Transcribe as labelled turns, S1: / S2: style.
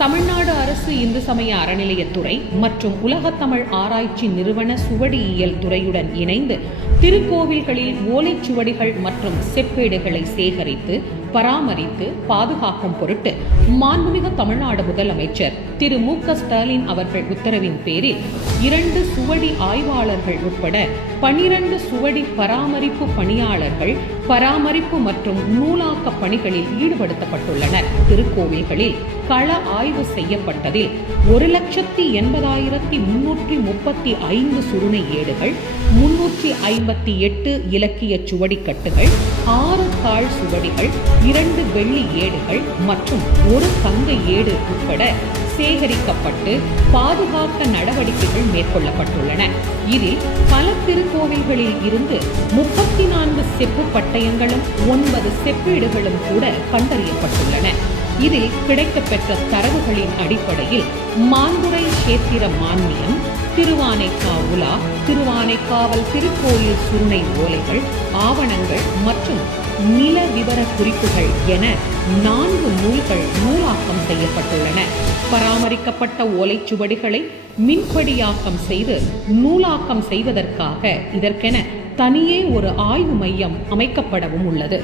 S1: தமிழ்நாடு அரசு அரசு இந்து சமய அறநிலையத்துறை மற்றும் உலகத்தமிழ் ஆராய்ச்சி நிறுவன சுவடியியல் துறையுடன் இணைந்து திருக்கோவில்களில் ஓலைச்சுவடிகள் மற்றும் செப்பேடுகளை சேகரித்து பராமரித்து பாதுகாக்கும் பொருட்டு மாண்புமிகு தமிழ்நாடு முதலமைச்சர் திரு மு க ஸ்டாலின் அவர்கள் உத்தரவின் பேரில் இரண்டு சுவடி ஆய்வாளர்கள் உட்பட பனிரண்டு சுவடி பராமரிப்பு பணியாளர்கள் பராமரிப்பு மற்றும் நூலாக்க பணிகளில் ஈடுபடுத்தப்பட்டுள்ளனர். திருக்கோவில்களில் கள ஆய்வு செய்யப்பட்டது. என்பதில் ஒரு லட்சத்தி எண்பதாயிரத்தி முன்னூற்றி முப்பத்தி ஐந்து சுருணை ஏடுகள் முன்னூற்றி ஐம்பத்தி எட்டு இலக்கிய சுவடிக்கட்டுகள் ஆறு தாழ் சுவடிகள் இரண்டு வெள்ளி ஏடுகள் மற்றும் ஒரு தங்க ஏடு உட்பட சேகரிக்கப்பட்டு பாதுகாக்க நடவடிக்கைகள் மேற்கொள்ளப்பட்டுள்ளன. இதில் பல திருக்கோவில்களில் இருந்து முப்பத்தி நான்கு செப்பு பட்டயங்களும் ஒன்பது செப்பீடுகளும் கூட கண்டறியப்பட்டுள்ளன. இதில் கிடைக்கப்பெற்ற தரவுகளின் அடிப்படையில் மாந்துரை சேத்திர மான்மியம் திருவானைக்காவுலா திருவானைக்காவல் திருக்கோயில் சுருணை ஓலைகள் ஆவணங்கள் மற்றும் நில விவர குறிப்புகள் என நான்கு நூல்கள் நூலாக்கம் செய்யப்பட்டுள்ளன. பராமரிக்கப்பட்ட ஓலைச்சுவடிகளை மின்படியாக்கம் செய்து நூலாக்கம் செய்வதற்காக இதற்கென தனியே ஒரு ஆய்வு மையம் அமைக்கப்படவும் உள்ளது.